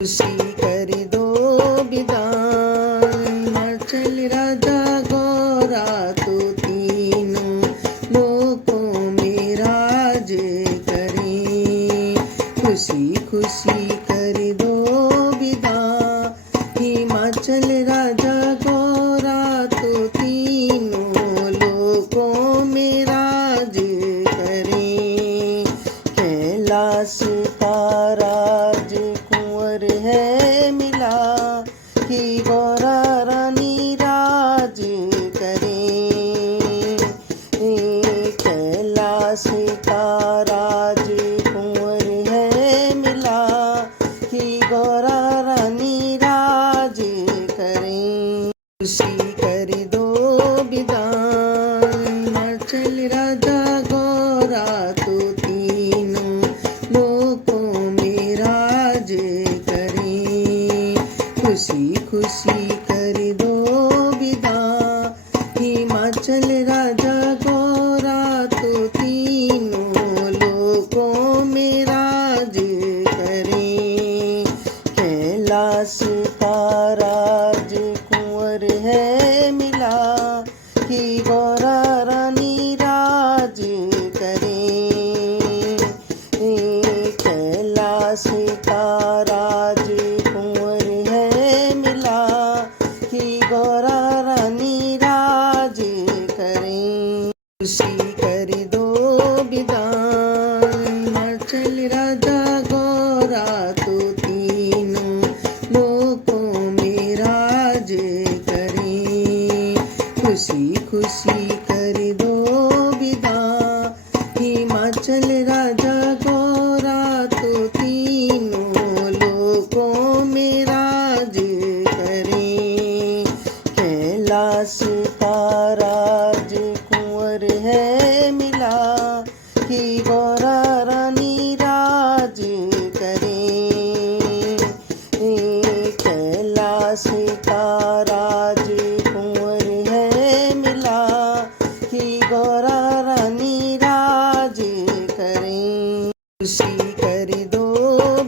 खुशी कर दो विदाई चल राजा गौरा तो तीनों लोकों में राज करें। खुशी खुशी कर दो विदाई हिमाचल राजा गौरा तो तीनों लोकों में राज करें। कैलाश का राज कुंवर है मिला कि गौरा रानी राज करें। कैलाश का राज कुंवर है मिला कि गौरा रानी राज करें। खुशी कर दो विदाई चल राजा गौरा तो तीनों लोकों में राज करें। खुशी खुशी कर दो विदा हिमाचल राजा गौरा तो तीनों लोकों में राज करें। कैलाश का राज कुंवर है मिला कि गौरा रानी राज करें। कैलाश का राज कुंवर है मिला कि गौरा रानी राज करें। खुशी कर दो विदाई चल राजा गौरा तो तीनों लोकों में राज करें। खुशी खुशी कर दो विदा हिमाचल राजा गौरा तो तीनों लोकों में राज करें। कैलाश का राज कुंवर है मिला कि गौरा रानी राज करें। कैलाश का राज कुंवर है मिला कि गौरा रानी राज करें। खुशी कर दो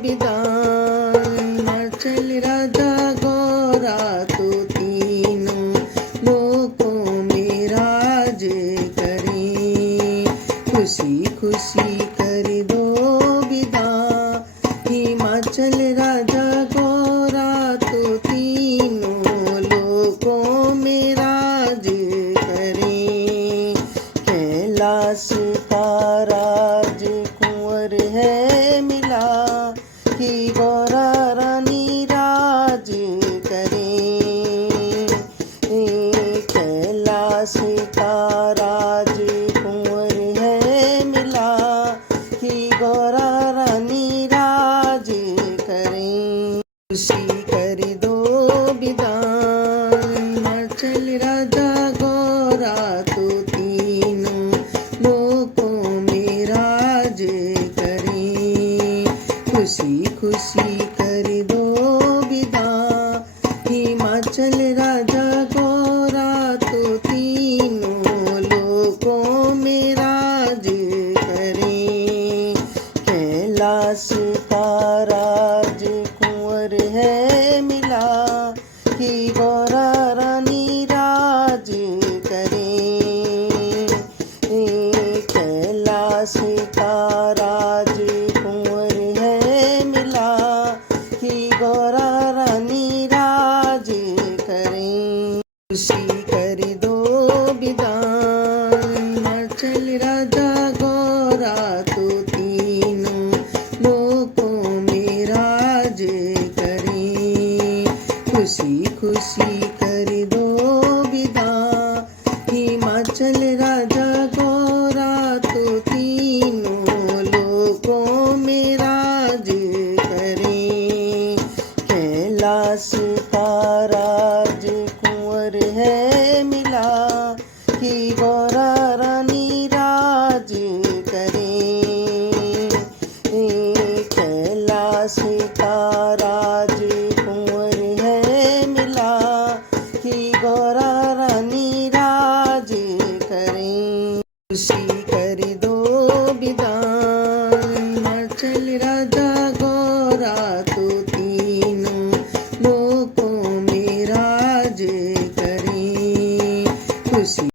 विदाई चल राजा गौरा तो तीनों लोकों में राज करें। खुशी खुशी कर दो विदा हिमाचल राजा गौरा तो तीनों लोकों में राज करें। कैलाश का राज कुंवर है मिला कि गौरा रानी राज करें। कैलाश का राज कुंवर है मिला कि गौरा रानी राज करें। खुशी कर दो विदाई चल राजा गौरा तो तीनों लोकों में राज करें। खुशी खुशी कर दो विदा हिमाचल राजा गौरा तो तीनों लोकों में राज करें। कैलाश का राज कुंवर है मिला कि गौरा रानी राज करें। कैलाश का राज कुंवर है मिला कि गौरा रानी राज करें। खुशी कर दो विदाई चल राजा गौरा तो तीनों लोकों में राज करें। खुशी खुशी कर दो विदा हिमाचल राजा गौरा तो तीनों लोकों में राज करें। कैलाश